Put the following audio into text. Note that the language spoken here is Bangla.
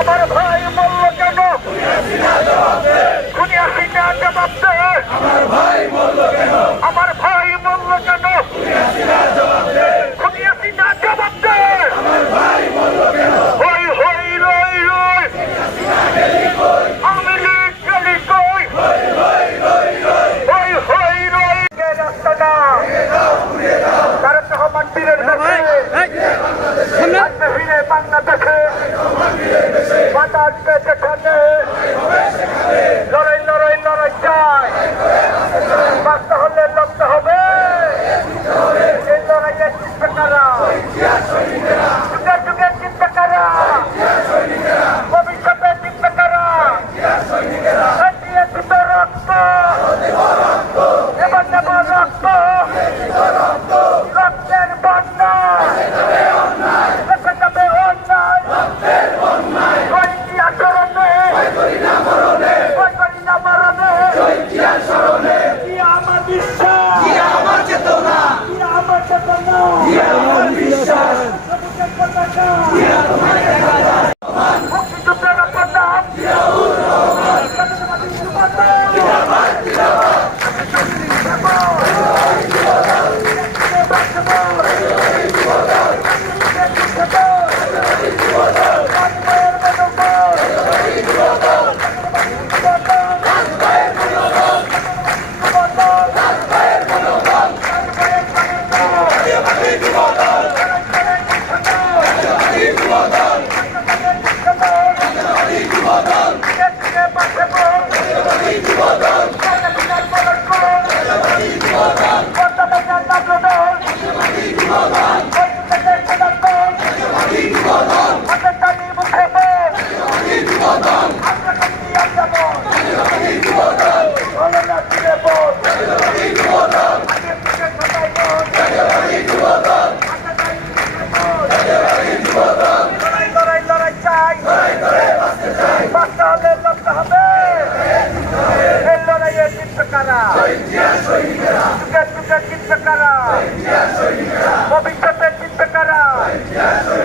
আমার ভাই মল্ল কেন? খুনি হাসিনা জবাব দে। আমার ভাই মল্ল কেন? আমার ভাই মল্ল কেন? খুনি হাসিনা জবাব দে। আমার ভাই মল্ল কেন? হই হই রই রই আওয়ামী লীগ গেলি কই? হই হই রই রই হই হই রই রাস্তাটা তারেক রহমান বীরের দেশে ফিরে বাংলাদেশে বাতাস পেতে থাকে লড়াই লড়াই লড়াই চাই বাঁচতে হলে লড়তে হবে এই লড়াইয়ে জিতবে কারা যুগে যুগে জিতবে কারা ভবিষ্যতে জিতবে কারা দিয়ে দিবে রক্ত এবার নেব রক্ত রক্তের বন্যা দেখে যাবে অন্যায় আচরণ হয়